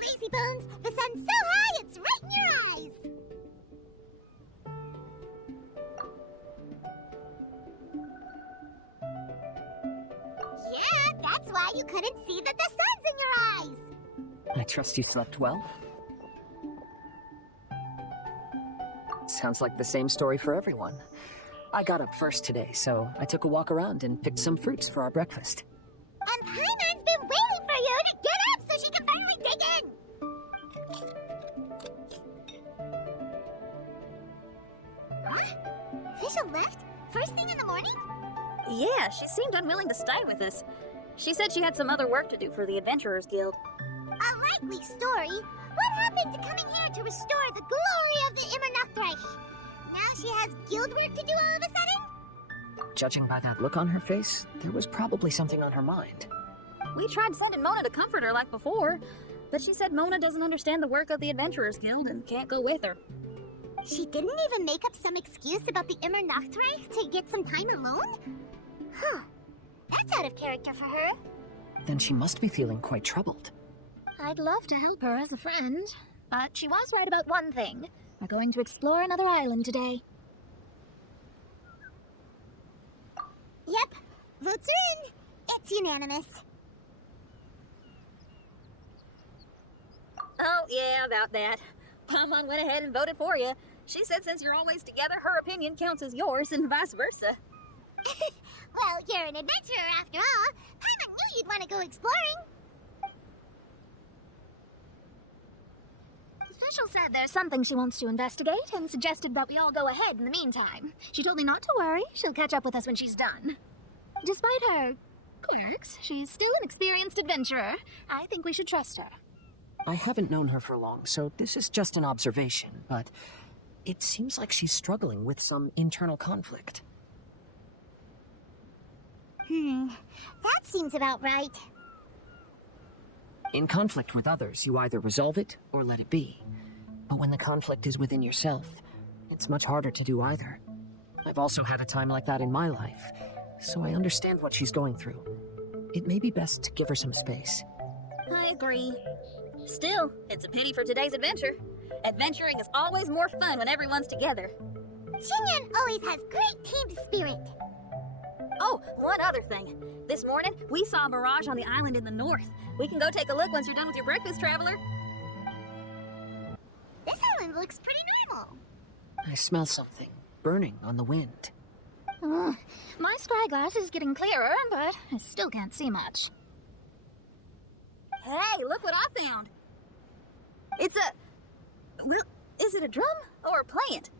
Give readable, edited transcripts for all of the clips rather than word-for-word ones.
Lazy Bones, the sun's so high it's right in your eyes. Yeah, that's why you couldn't see that the sun's in your eyes. I trust you slept well. Sounds like the same story for everyone. I got up first today, so I took a walk around and picked some fruits for our breakfast. And Paimon's been waiting for you to get up so she can finally dig in. Huh? Fischl left? First thing in the morning? Yeah, she seemed unwilling to stay with us. She said she had some other work to do for the Adventurers Guild. A likely story. What happened to coming here to restore the glory of the Immernachtreich? Now she has guild work to do all of a sudden? Judging by that look on her face, there was probably something on her mind. We tried sending Mona to comfort her like before, but she said Mona doesn't understand the work of the Adventurers Guild and can't go with her. She didn't even make up some excuse about the Immernachtreich to get some time alone? Huh. That's out of character for her. Then she must be feeling quite troubled. I'd love to help her as a friend, but she was right about one thing. We're going to explore another island today. Yep, votes are in. It's unanimous. Oh, yeah, about that. Paimon went ahead and voted for you. She said since you're always together, her opinion counts as yours and vice versa. Well, you're an adventurer after all. Paimon knew you'd want to go exploring. Fischl said there's something she wants to investigate and suggested that we all go ahead in the meantime. She told me not to worry. She'll catch up with us when she's done. Despite her quirks, she's still an experienced adventurer. I think we should trust her. I haven't known her for long, so this is just an observation, but it seems like she's struggling with some internal conflict. That seems about right. In conflict with others, you either resolve it or let it be. But when the conflict is within yourself, it's much harder to do either. I've also had a time like that in my life, so I understand what she's going through. It may be best to give her some space. I agree. Still, it's a pity for today's adventure. Adventuring is always more fun when everyone's together. Xinyan always has great team spirit. Oh, one other thing. This morning, we saw a mirage on the island in the north. We can go take a look once you're done with your breakfast, traveler. This island looks pretty normal. I smell something burning on the wind. My spyglass is getting clearer, but I still can't see much. Hey, look what I found. It's a... Well, is it a drum or a plant?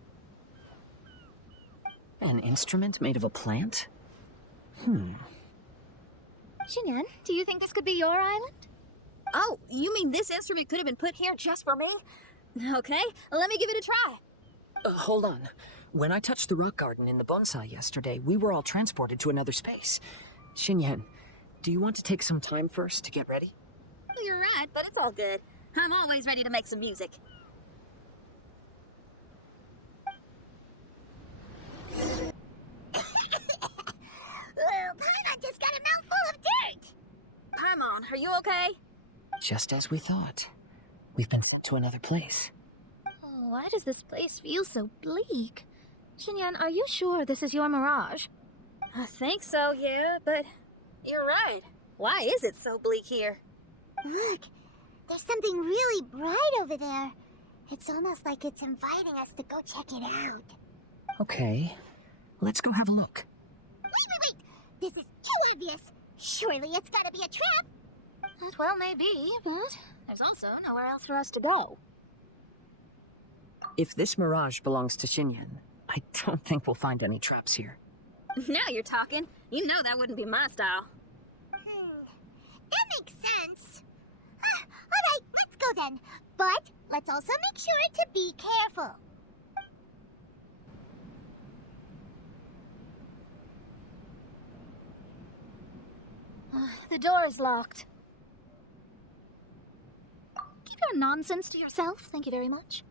An instrument made of a plant? Xinyan, do you think this could be your island? Oh, you mean this instrument could have been put here just for me? Okay, let me give it a try. Hold on. When I touched the rock garden in the bonsai yesterday, we were all transported to another space. Xinyan, do you want to take some time first to get ready? You're right, but it's all good. I'm always ready to make some music. Paimon just got a mouthful of dirt. Paimon, are you okay? Just as we thought. We've been sent to another place. Oh, why does this place feel so bleak? Xinyan, are you sure this is your mirage? I think so, yeah, but you're right. Why is it so bleak here? Look, there's something really bright over there. It's almost like it's inviting us to go check it out. Okay, let's go have a look. Wait! This is too obvious. Surely it's gotta be a trap. That well may be, but there's also nowhere else for us to go. If this mirage belongs to Xinyan, I don't think we'll find any traps here. Now you're talking. You know that wouldn't be my style. That makes sense. Alright, let's go then. But let's also make sure to be careful. The door is locked. Keep your nonsense to yourself, thank you very much.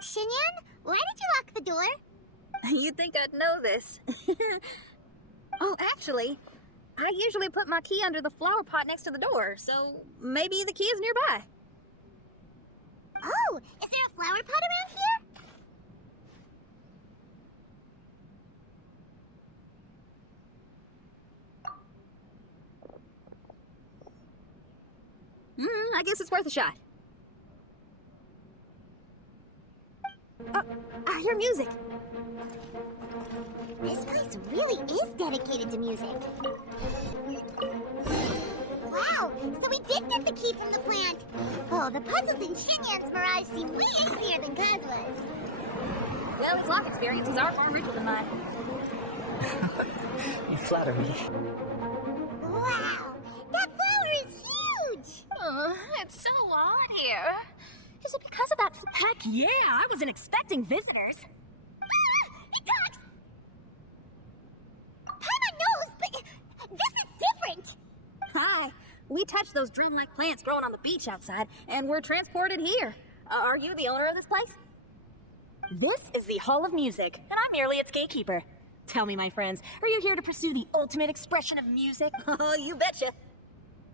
Xinyan, why did you lock the door? You'd think I'd know this. Oh, actually, I usually put my key under the flower pot next to the door, so maybe the key is nearby. Oh, is there a flower pot around here? I guess it's worth a shot. I hear music. This place really is dedicated to music. Wow, so we did get the key from the plant. Oh, the puzzles in Xinyan's Mirage seem way easier than Kazuha's. Well, his lock experiences are far richer than mine. You flatter me. Wow, that flower is huge! Oh, it's so odd here. Is it because of that? Heck yeah, I wasn't expecting visitors. Ah, it talks! Paimon knows, but this is different. Hi. We touched those drum-like plants growing on the beach outside, and we're transported here. Are you the owner of this place? This is the Hall of Music, and I'm merely its gatekeeper. Tell me, my friends, are you here to pursue the ultimate expression of music? Oh, you betcha.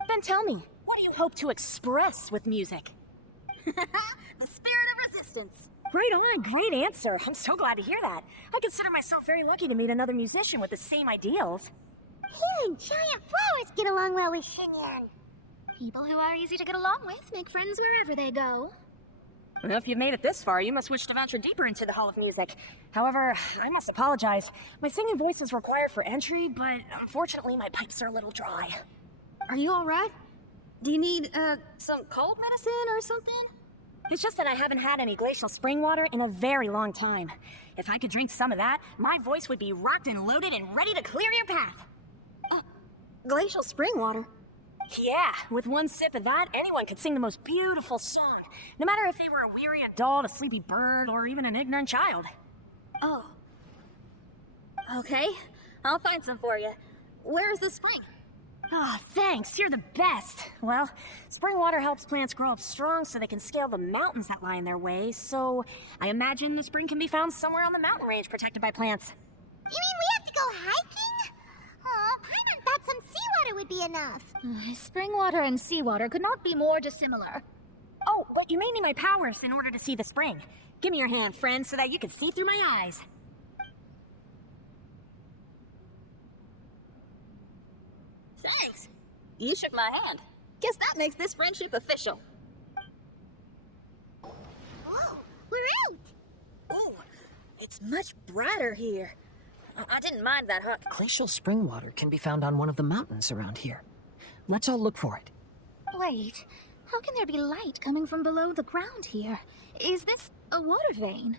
Then tell me, what do you hope to express with music? The spirit of resistance. Right on, great answer. I'm so glad to hear that. I consider myself very lucky to meet another musician with the same ideals. He and giant flowers get along well with Xinyan. People who are easy to get along with make friends wherever they go. Well, if you've made it this far, you must wish to venture deeper into the Hall of Music. However, I must apologize. My singing voice is required for entry, but unfortunately my pipes are a little dry. Are you alright? Do you need, some cold medicine or something? It's just that I haven't had any glacial spring water in a very long time. If I could drink some of that, my voice would be rocked and loaded and ready to clear your path. Glacial spring water? Yeah, with one sip of that, anyone could sing the most beautiful song, no matter if they were a weary adult, a sleepy bird, or even an ignorant child. Oh. Okay, I'll find some for you. Where's the spring? Ah, thanks, you're the best. Well, spring water helps plants grow up strong so they can scale the mountains that lie in their way, so I imagine the spring can be found somewhere on the mountain range protected by plants. You mean we have to go hiking? Oh, Paimon thought some seawater would be enough. Spring water and seawater could not be more dissimilar. Oh, but you may need my powers in order to see the spring. Give me your hand, friend, so that you can see through my eyes. Thanks. You shook my hand. Guess that makes this friendship official. Oh, we're out. Ooh, it's much brighter here. I didn't mind that hook. Glacial spring water can be found on one of the mountains around here. Let's all look for it. Wait, how can there be light coming from below the ground here? Is this a water vein?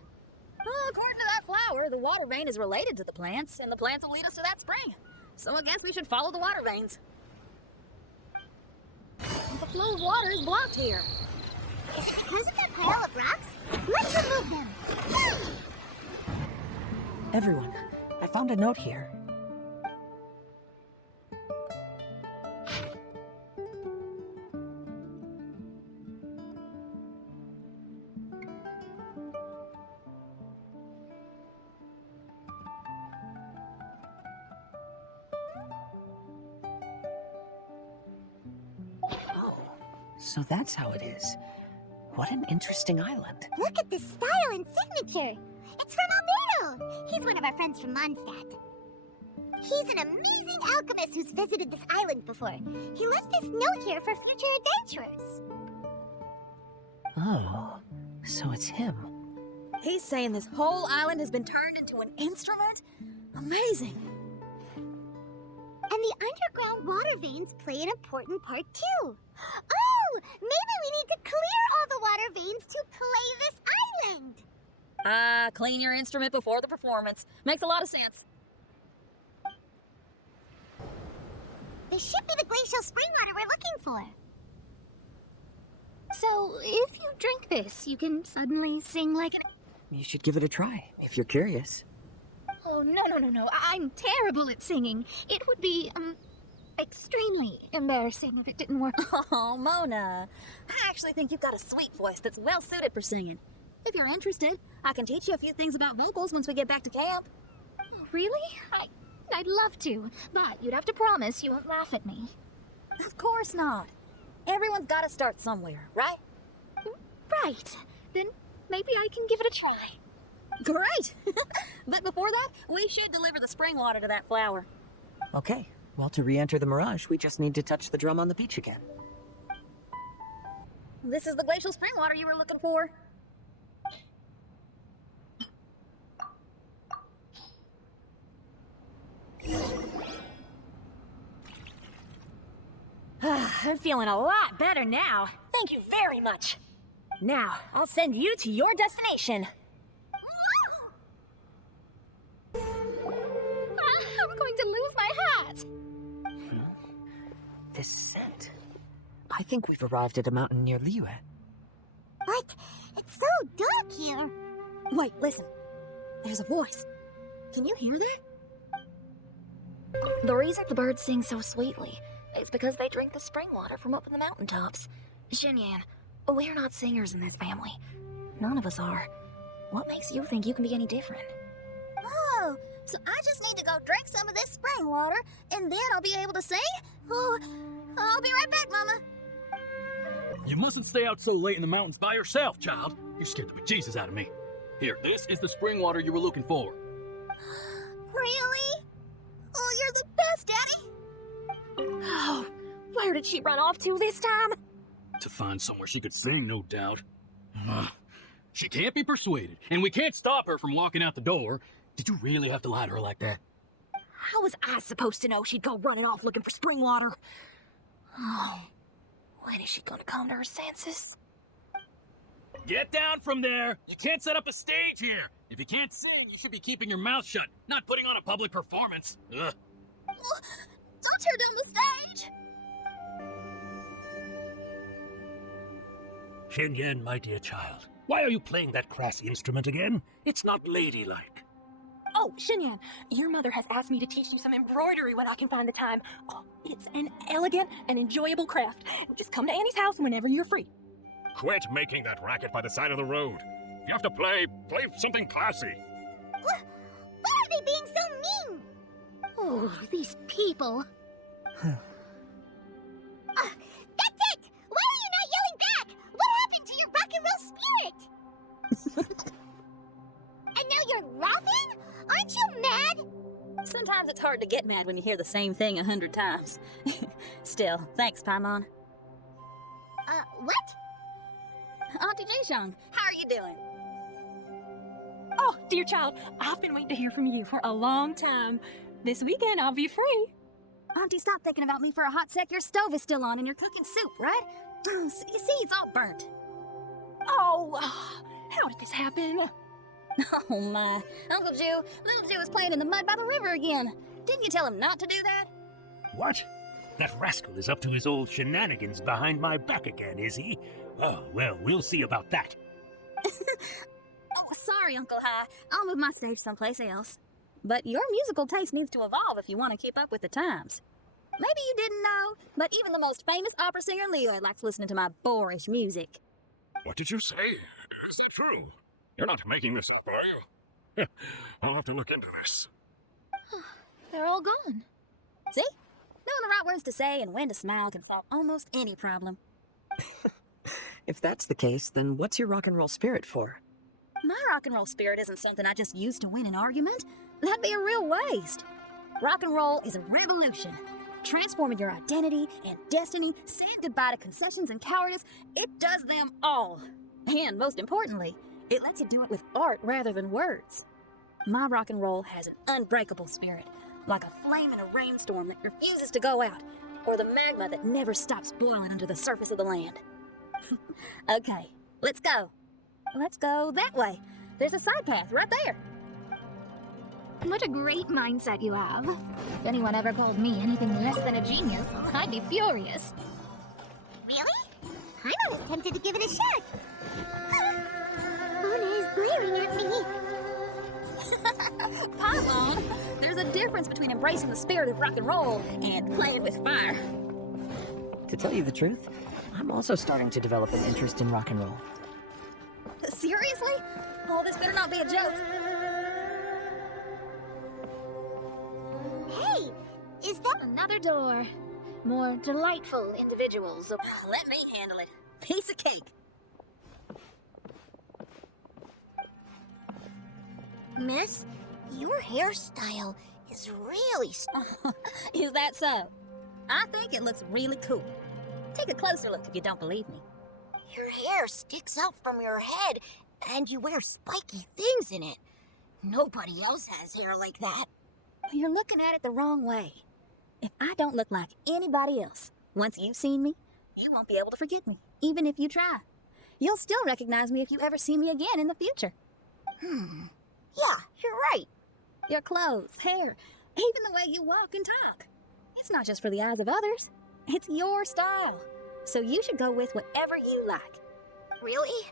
Well, according to that flower, the water vein is related to the plants, and the plants will lead us to that spring. So I guess we should follow the water veins. The flow of water is blocked here. Is it because of that pile of rocks? Let's remove them. Everyone, I found a note here. So that's how it is. What an interesting island. Look at this style and signature. It's from Alberto. He's one of our friends from Mondstadt. He's an amazing alchemist who's visited this island before. He left this note here for future adventurers. Oh, so it's him. He's saying this whole island has been turned into an instrument? Amazing. And the underground water veins play an important part too. Oh, maybe we need to clear all the water veins to play this island. Clean your instrument before the performance. Makes a lot of sense. This should be the glacial spring water we're looking for. So, if you drink this, you can suddenly sing like an... You should give it a try, if you're curious. Oh, no. I'm terrible at singing. It would be, extremely embarrassing if it didn't work. Oh, Mona. I actually think you've got a sweet voice that's well suited for singing. If you're interested, I can teach you a few things about vocals once we get back to camp. Really? I'd love to, but you'd have to promise you won't laugh at me. Of course not. Everyone's got to start somewhere, right? Right. then maybe I can give it a try. Great! But before that, we should deliver the spring water to that flower. Okay, well, to re-enter the Mirage, we just need to touch the drum on the beach again. This is the glacial spring water you were looking for. I'm feeling a lot better now. Thank you very much. Now, I'll send you to your destination. I'm going to lose my hat. This scent. I think we've arrived at a mountain near Liyue. But it's so dark here. Wait, listen. There's a voice. Can you hear that? The reason the birds sing so sweetly is because they drink the spring water from up in the mountaintops. Xinyan, we're not singers in this family. None of us are. What makes you think you can be any different? Oh, so I just need to go drink some of this spring water, and then I'll be able to sing? Oh, I'll be right back, Mama. You mustn't stay out so late in the mountains by yourself, child. You scared the bejesus out of me. Here, this is the spring water you were looking for. Really? Oh, you're the best, Daddy. Oh, where did she run off to this time? To find somewhere she could sing, no doubt. She can't be persuaded, and we can't stop her from walking out the door. Did you really have to lie to her like that? How was I supposed to know she'd go running off looking for spring water? Oh, when is she gonna come to her senses? Get down from there! You can't set up a stage here! If you can't sing, you should be keeping your mouth shut, not putting on a public performance. Ugh. Don't tear down the stage. Xinyan, my dear child, why are you playing that crass instrument again? It's not ladylike. Oh, Xinyan, your mother has asked me to teach you some embroidery when I can find the time. Oh, it's an elegant and enjoyable craft. Just come to Annie's house whenever you're free. Quit making that racket by the side of the road. If you have to play something classy. Why are they being so mean? Oh, these people. That's it! Why are you not yelling back? What happened to your rock and roll spirit? And now you're laughing? Aren't you mad? Sometimes it's hard to get mad when you hear the same thing 100 times. Still, thanks, Paimon. What? Auntie Jaeshang, how are you doing? Oh, dear child, I've been waiting to hear from you for a long time. This weekend, I'll be free. Auntie, stop thinking about me for a hot sec. Your stove is still on and you're cooking soup, right? You see, it's all burnt. Oh, how did this happen? Oh, my. Uncle Jew, Little Jew was playing in the mud by the river again. Didn't you tell him not to do that? What? That rascal is up to his old shenanigans behind my back again, is he? Oh, well, we'll see about that. Oh, sorry, Uncle High. I'll move my stage someplace else. But your musical taste needs to evolve if you want to keep up with the times. Maybe you didn't know, but even the most famous opera singer Leo likes listening to my boorish music. What did you say? Is it true? You're not making this up, are you? I'll have to look into this. They're all gone. See? Knowing the right words to say and when to smile can solve almost any problem. If that's the case, then what's your rock and roll spirit for? My rock and roll spirit isn't something I just use to win an argument. That'd be a real waste. Rock and roll is a revolution. Transforming your identity and destiny, saying goodbye to concessions and cowardice, it does them all. And most importantly, it lets you do it with art rather than words. My rock and roll has an unbreakable spirit, like a flame in a rainstorm that refuses to go out, or the magma that never stops boiling under the surface of the land. Okay, let's go. Let's go that way. There's a side path right there. What a great mindset you have. If anyone ever called me anything less than a genius, I'd be furious. Really? I'm almost tempted to give it a shot. Una is glaring at me. Paimon, there's a difference between embracing the spirit of rock and roll and playing with fire. To tell you the truth, I'm also starting to develop an interest in rock and roll. Seriously? Oh, this better not be a joke. Hey, is that... Another door. More delightful individuals. Let me handle it. Piece of cake. Miss, your hairstyle is really Is that so? I think it looks really cool. Take a closer look if you don't believe me. Your hair sticks out from your head, and you wear spiky things in it. Nobody else has hair like that. You're looking at it the wrong way. If I don't look like anybody else, once you've seen me, you won't be able to forget me, even if you try. You'll still recognize me if you ever see me again in the future. Yeah, you're right. Your clothes, hair, even the way you walk and talk. It's not just for the eyes of others. It's your style. So you should go with whatever you like. Really?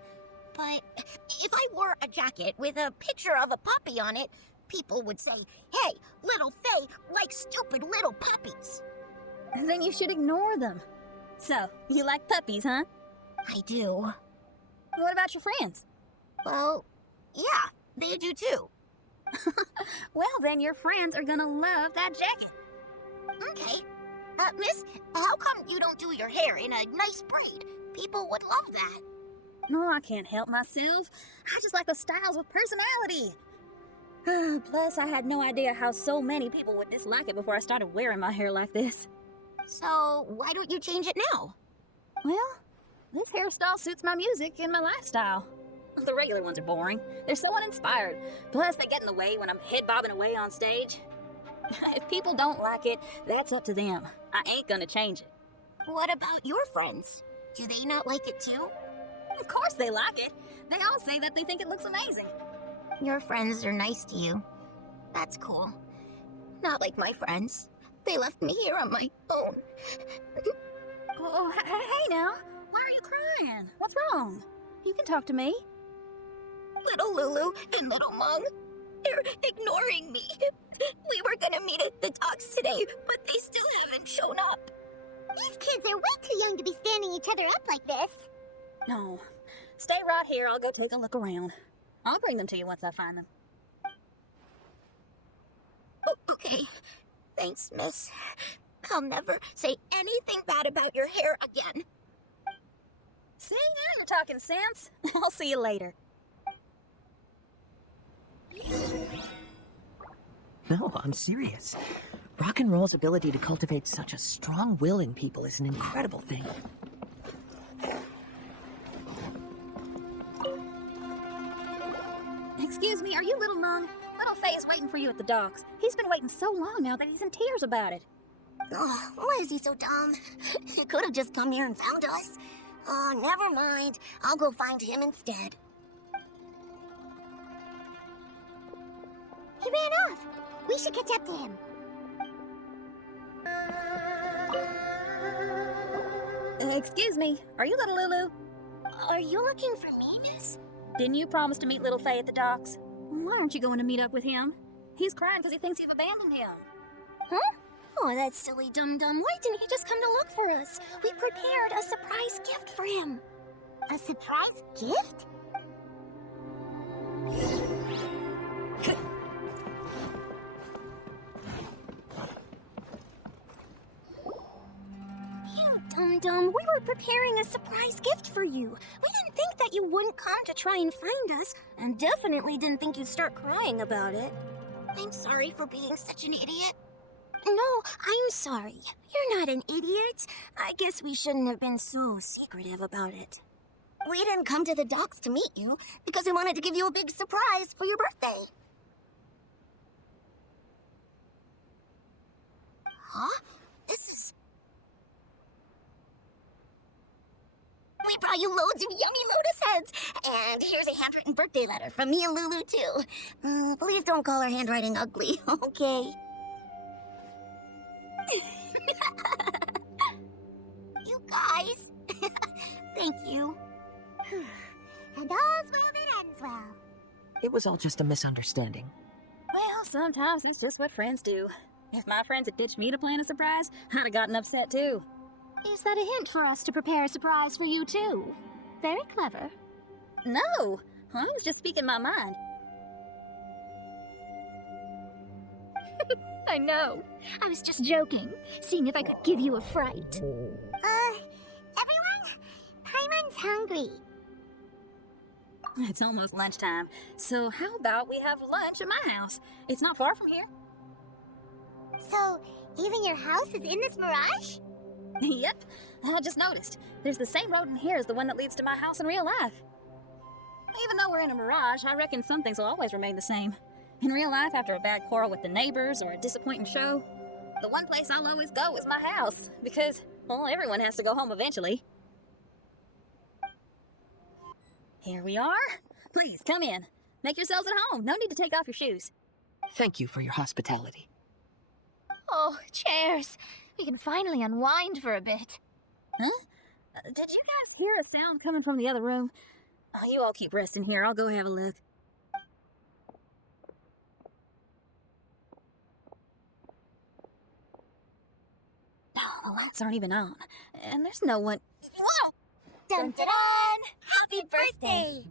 But if I wore a jacket with a picture of a puppy on it, people would say, "Hey, little Faye likes stupid little puppies." Then you should ignore them. So, you like puppies, huh? I do. What about your friends? Well, yeah, they do too. Well, then your friends are gonna love that jacket. Okay. Miss, how come you don't do your hair in a nice braid? People would love that. No, I can't help myself. I just like the styles with personality. Plus, I had no idea how so many people would dislike it before I started wearing my hair like this. So, why don't you change it now? Well, this hairstyle suits my music and my lifestyle. The regular ones are boring. They're so uninspired. Plus, they get in the way when I'm head bobbing away on stage. If people don't like it, that's up to them. I ain't gonna change it. What about your friends? Do they not like it too? Of course they like it. They all say that they think it looks amazing. Your friends are nice to you. That's cool. Not like my friends. They left me here on my own. Oh, hey now. Why are you crying? What's wrong? You can talk to me. Little Lulu and little Mung, they're ignoring me. We were gonna meet at the docks today, but they still haven't shown up. These kids are way too young to be standing each other up like this. No. Stay right here. I'll go take a look around. I'll bring them to you once I find them. Oh, okay. Thanks, miss. I'll never say anything bad about your hair again. See, now you're talking sense. I'll see you later. No, I'm serious. Rock and roll's ability to cultivate such a strong will in people is an incredible thing. Excuse me, are you Little Mung? Little Faye is waiting for you at the docks. He's been waiting so long now that he's in tears about it. Oh, why is he so dumb? He could have just come here and found us. Oh, never mind. I'll go find him instead. He ran off. We should catch up to him. Excuse me, are you Little Lulu? Are you looking for me, miss? Didn't you promise to meet Little Faye at the docks? Why aren't you going to meet up with him? He's crying because he thinks you've abandoned him. Huh? Oh, that silly dum-dum. Why didn't he just come to look for us? We prepared a surprise gift for him. A surprise gift? You dum-dum. We were preparing a surprise gift for you. We didn't think that you wouldn't come to try and find us, and definitely didn't think you'd start crying about it. I'm sorry for being such an idiot. No, I'm sorry. You're not an idiot. I guess we shouldn't have been so secretive about it. We didn't come to the docks to meet you because we wanted to give you a big surprise for your birthday. Huh? This is... We brought you loads of yummy lotus heads. And here's a handwritten birthday letter from me and Lulu, too. Please don't call her handwriting ugly, okay? You guys. Thank you. And all's well that ends well. It was all just a misunderstanding. Well, sometimes it's just what friends do. If my friends had ditched me to plan a surprise, I'd have gotten upset too. Is that a hint for us to prepare a surprise for you, too? Very clever. No, I was just speaking my mind. I know. I was just joking, seeing if I could give you a fright. Everyone? Paimon's hungry. It's almost lunchtime, so how about we have lunch at my house? It's not far from here. So, even your house is in this mirage? Yep, I just noticed. There's the same road in here as the one that leads to my house in real life. Even though we're in a mirage, I reckon some things will always remain the same. In real life, after a bad quarrel with the neighbors or a disappointing show, the one place I'll always go is my house, because, well, everyone has to go home eventually. Here we are. Please, come in. Make yourselves at home. No need to take off your shoes. Thank you for your hospitality. Oh, chairs. We can finally unwind for a bit. Huh? Did you guys hear a sound coming from the other room? Oh, you all keep resting here. I'll go have a look. Oh, the lights aren't even on. And there's no one. Whoa! Dun dun dun! Happy birthday!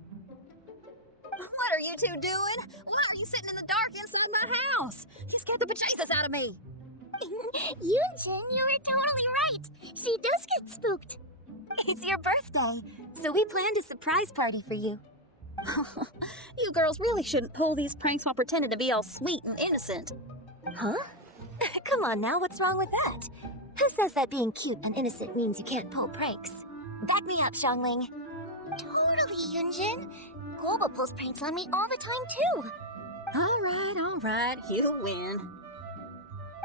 What are you two doing? Why are you sitting in the dark inside my house? You scared the bejesus out of me. Yunjin, you were totally right. She does get spooked. It's your birthday, so we planned a surprise party for you. You girls really shouldn't pull these pranks while pretending to be all sweet and innocent. Huh? Come on now, what's wrong with that? Who says that being cute and innocent means you can't pull pranks? Back me up, Xiangling. Totally, Yunjin. Guoba pulls pranks on me all the time, too. All right, you win.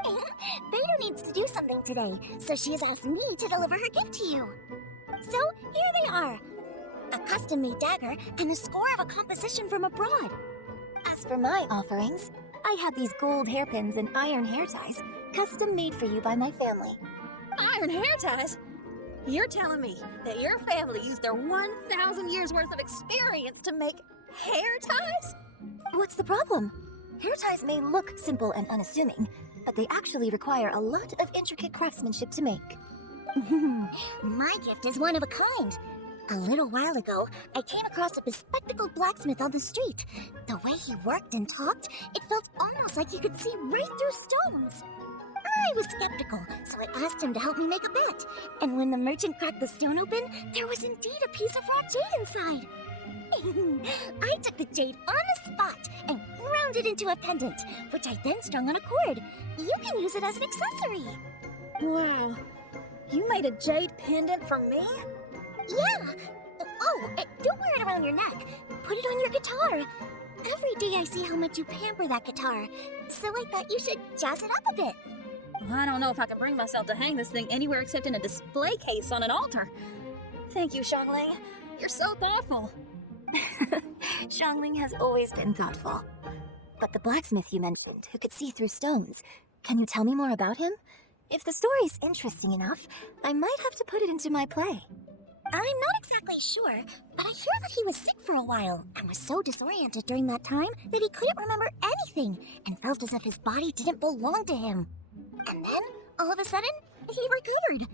Beta needs to do something today, so she has asked me to deliver her gift to you. So, here they are. A custom-made dagger and the score of a composition from abroad. As for my offerings, I had these gold hairpins and iron hair ties, custom made for you by my family. Iron hair ties? You're telling me that your family used their 1,000 years worth of experience to make hair ties? What's the problem? Hair ties may look simple and unassuming, but they actually require a lot of intricate craftsmanship to make. My gift is one of a kind. A little while ago, I came across a bespectacled blacksmith on the street. The way he worked and talked, it felt almost like you could see right through stones. I was skeptical, so I asked him to help me make a bet. And when the merchant cracked the stone open, there was indeed a piece of raw jade inside. I took the jade on the spot and ground it into a pendant, which I then strung on a cord. You can use it as an accessory. Wow. You made a jade pendant for me? Yeah. Oh, don't wear it around your neck. Put it on your guitar. Every day I see how much you pamper that guitar, so I thought you should jazz it up a bit. Well, I don't know if I can bring myself to hang this thing anywhere except in a display case on an altar. Thank you, Xiangling. You're so thoughtful. Xiangling has always been thoughtful. But the blacksmith you mentioned, who could see through stones, can you tell me more about him? If the story's interesting enough, I might have to put it into my play. I'm not exactly sure, but I hear that he was sick for a while and was so disoriented during that time that he couldn't remember anything and felt as if his body didn't belong to him. And then, all of a sudden, he recovered.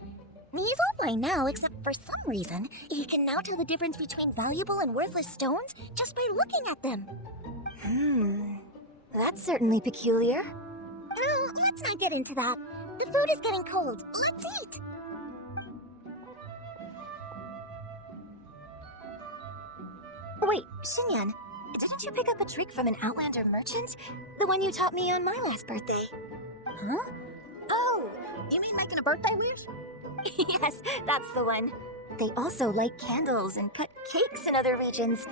He's all fine now, except for some reason, he can now tell the difference between valuable and worthless stones just by looking at them. That's certainly peculiar. No, let's not get into that. The food is getting cold. Let's eat! Wait, Xinyan, didn't you pick up a trick from an Outlander merchant? The one you taught me on my last birthday. Huh? Oh, you mean making a birthday wish? Yes, that's the one. They also light candles and cut cakes in other regions.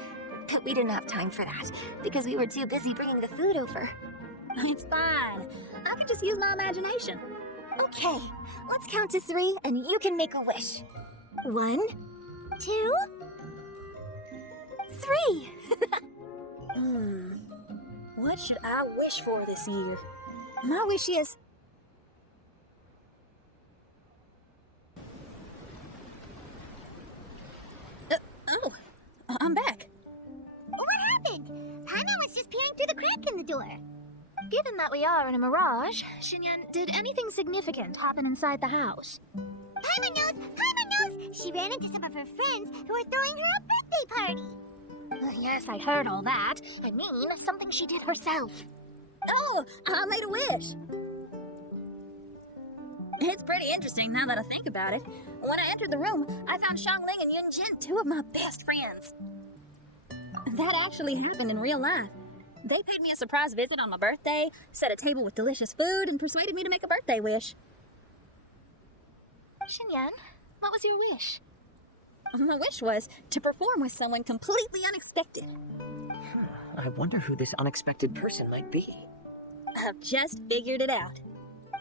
But we didn't have time for that, because we were too busy bringing the food over. It's fine. I can just use my imagination. Okay, let's count to 3 and you can make a wish. 1, 2, 3. What should I wish for this year? My wish is... Oh, I'm back. What happened? Paimon was just peering through the crack in the door. Given that we are in a mirage, Xinyan, did anything significant happen inside the house? Paimon knows! Paimon knows! She ran into some of her friends who were throwing her a birthday party. Yes, I heard all that. I mean, something she did herself. Oh, I made a wish. It's pretty interesting now that I think about it. When I entered the room, I found Xiangling and Yunjin, 2 of my best friends. That actually happened in real life. They paid me a surprise visit on my birthday, set a table with delicious food, and persuaded me to make a birthday wish. Xinyan, what was your wish? My wish was to perform with someone completely unexpected. I wonder who this unexpected person might be. I've just figured it out.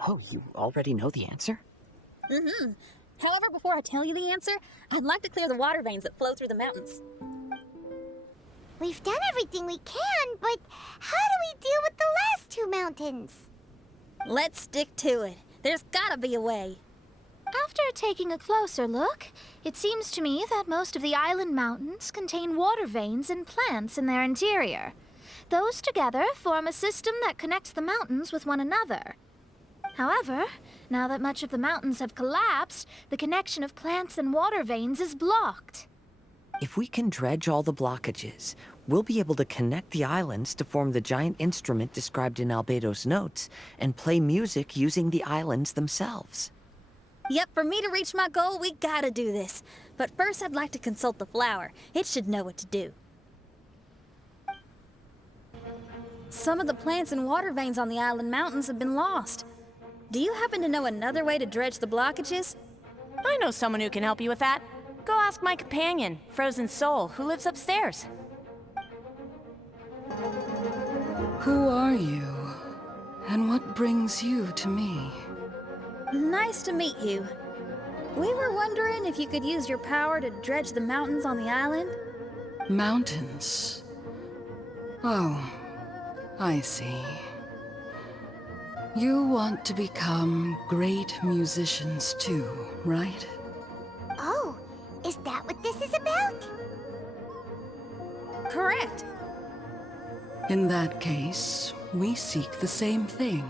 Oh, you already know the answer? Mm-hmm. However, before I tell you the answer, I'd like to clear the water veins that flow through the mountains. We've done everything we can, but how do we deal with the last two mountains? Let's stick to it. There's gotta be a way. After taking a closer look, it seems to me that most of the island mountains contain water veins and plants in their interior. Those together form a system that connects the mountains with one another. However, now that much of the mountains have collapsed, the connection of plants and water veins is blocked. If we can dredge all the blockages, we'll be able to connect the islands to form the giant instrument described in Albedo's notes and play music using the islands themselves. Yep, for me to reach my goal, we gotta do this. But first, I'd like to consult the flower. It should know what to do. Some of the plants and water veins on the island mountains have been lost. Do you happen to know another way to dredge the blockages? I know someone who can help you with that. Go ask my companion, Frozen Soul, who lives upstairs. Who are you? And what brings you to me? Nice to meet you. We were wondering if you could use your power to dredge the mountains on the island. Mountains? Oh, I see. You want to become great musicians too, right? Oh, is that what this is about? Correct. In that case, we seek the same thing.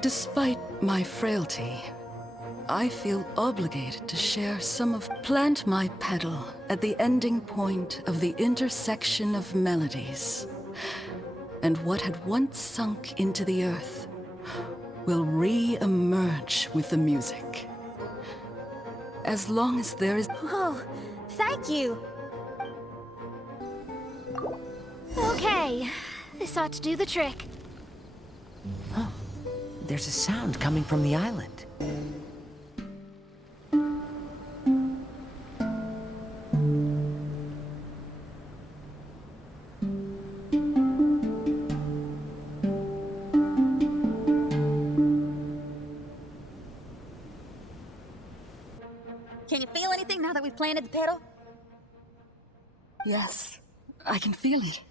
Despite my frailty, I feel obligated to share some of Plant my petal at the ending point of the intersection of melodies. And what had once sunk into the earth will re-emerge with the music. As long as there is... Oh, thank you. Okay, this ought to do the trick. Oh, there's a sound coming from the island. Can you feel anything now that we've planted the pedal? Yes, I can feel it.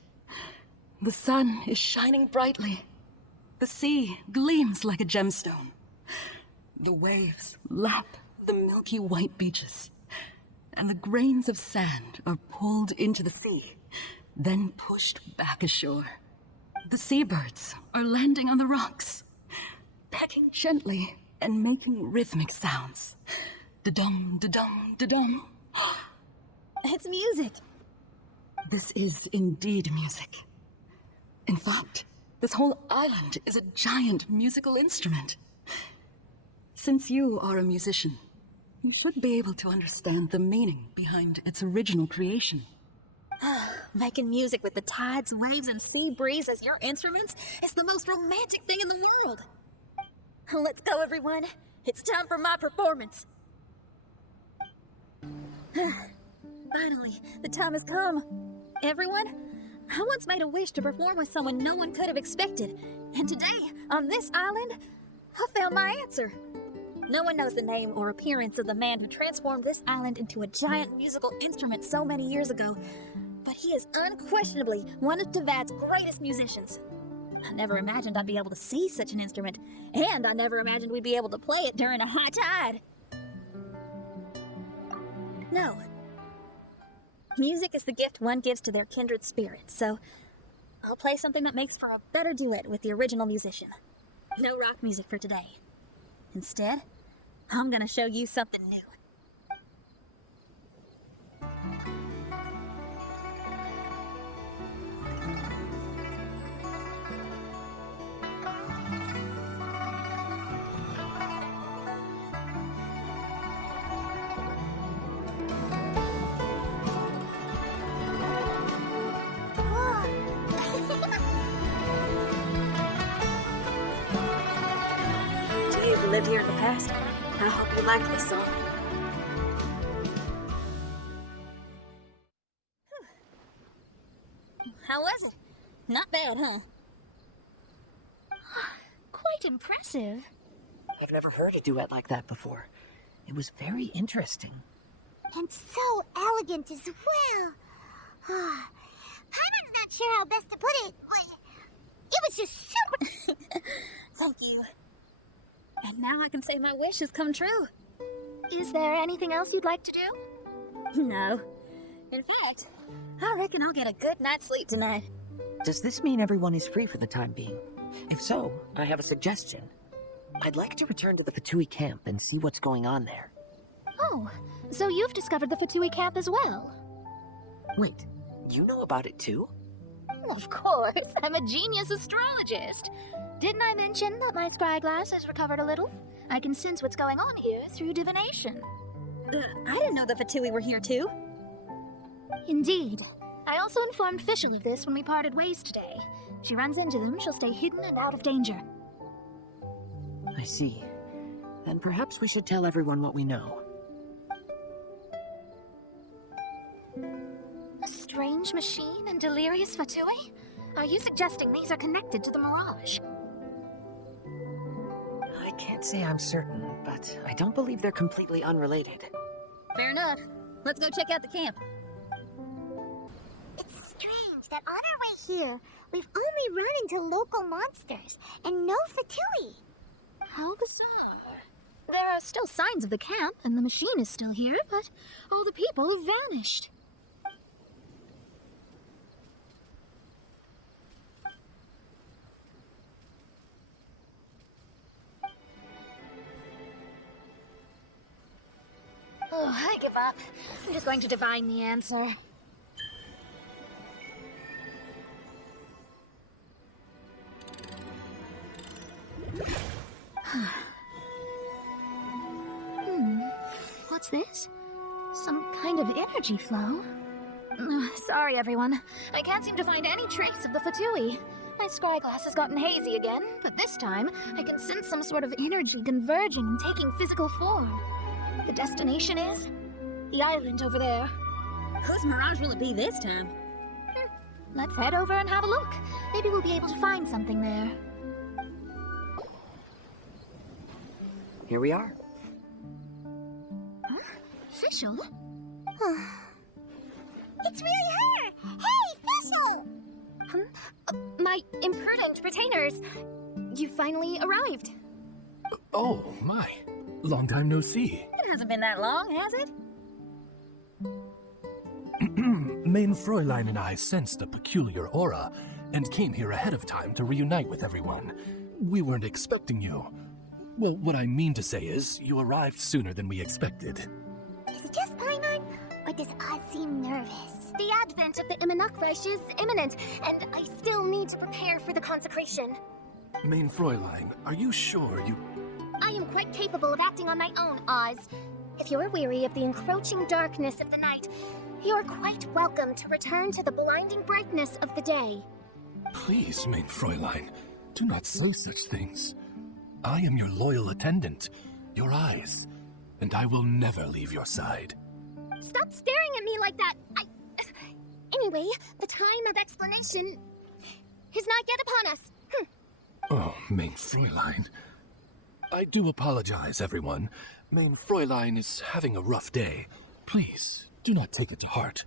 The sun is shining brightly. The sea gleams like a gemstone. The waves lap the milky white beaches. And the grains of sand are pulled into the sea, then pushed back ashore. The seabirds are landing on the rocks, pecking gently and making rhythmic sounds. Da-dum, da-dum, da-dum. It's music. This is indeed music. In fact, this whole island is a giant musical instrument. Since you are a musician, you should be able to understand the meaning behind its original creation. Making music with the tides, waves, and sea breeze as your instruments is the most romantic thing in the world. Let's go, everyone. It's time for my performance. Finally, the time has come. Everyone, I once made a wish to perform with someone no one could have expected. And today, on this island, I found my answer. No one knows the name or appearance of the man who transformed this island into a giant musical instrument so many years ago, but he is unquestionably one of Tavad's greatest musicians. I never imagined I'd be able to see such an instrument, and I never imagined we'd be able to play it during a high tide. No. Music is the gift one gives to their kindred spirit, so I'll play something that makes for a better duet with the original musician. No rock music for today. Instead, I'm gonna show you something new. you lived here in the past. I hope you like this song. How was it? Not bad, huh? Quite impressive. I've never heard a duet like that before. It was very interesting. And so elegant as well. Paimon's not sure how best to put it. It was just super. Thank you. And now I can say my wish has come true. Is there anything else you'd like to do? No. In fact, I reckon I'll get a good night's sleep tonight. Does this mean everyone is free for the time being? If so, I have a suggestion. I'd like to return to the Fatui camp and see what's going on there. Oh, so you've discovered the Fatui camp as well? Wait, you know about it too? Of course, I'm a genius astrologist. Didn't I mention that my scryglass has recovered a little? I can sense what's going on here through divination. I didn't know the Fatui were here too. Indeed. I also informed Fischl of this when we parted ways today. If she runs into them, she'll stay hidden and out of danger. I see. Then perhaps we should tell everyone what we know. A strange machine and delirious Fatui? Are you suggesting these are connected to the Mirage? I can't say I'm certain, but I don't believe they're completely unrelated. Fair enough. Let's go check out the camp. It's strange that on our way here, we've only run into local monsters and no Fatui. How bizarre. There are still signs of the camp, and the machine is still here, but all the people have vanished. Oh, I give up. I'm just going to divine the answer. What's this? Some kind of energy flow? Sorry, everyone. I can't seem to find any trace of the Fatui. My scryglass has gotten hazy again, but this time I can sense some sort of energy converging and taking physical form. The destination is the island over there. Whose mirage will it be this time? Let's head over and have a look. Maybe we'll be able to find something there. Here we are. Fischl? It's really her! Hey, Fischl! My imprudent retainers! You finally arrived. Oh, my. Long time no see. It hasn't been that long, has it? Main Fräulein and I sensed a peculiar aura and came here ahead of time to reunite with everyone. We weren't expecting you. Well, what I mean to say is, you arrived sooner than we expected. Is it just Paimon, or does Oz seem nervous? The advent of the Immunakresh is imminent, and I still need to prepare for the consecration. Main Fräulein, are you sure you... I am quite capable of acting on my own, Oz. If you're weary of the encroaching darkness of the night, you're quite welcome to return to the blinding brightness of the day. Please, Main Fräulein, do not say such things. I am your loyal attendant, your eyes, and I will never leave your side. Stop staring at me like that! Anyway, the time of explanation is not yet upon us. Oh, Main Fräulein. I do apologize, everyone. Main Fräulein is having a rough day. Please, do not take it to heart.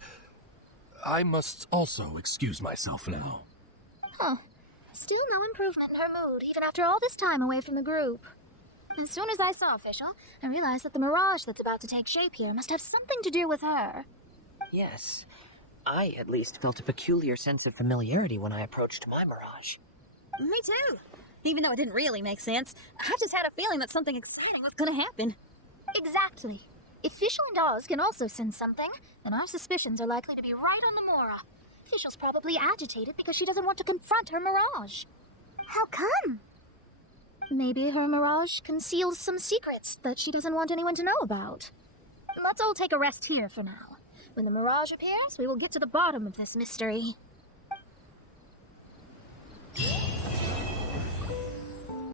I must also excuse myself now. Still no improvement in her mood, even after all this time away from the group. As soon as I saw Fischl, I realized that the mirage that's about to take shape here must have something to do with her. Yes. I, at least, felt a peculiar sense of familiarity when I approached my mirage. Me too. Even though it didn't really make sense, I just had a feeling that something exciting was gonna happen. Exactly. If Fischl and Oz can also sense something, then our suspicions are likely to be right on the Mora. Fischl's probably agitated because she doesn't want to confront her mirage. How come? Maybe her mirage conceals some secrets that she doesn't want anyone to know about. Let's all take a rest here for now. When the mirage appears, we will get to the bottom of this mystery.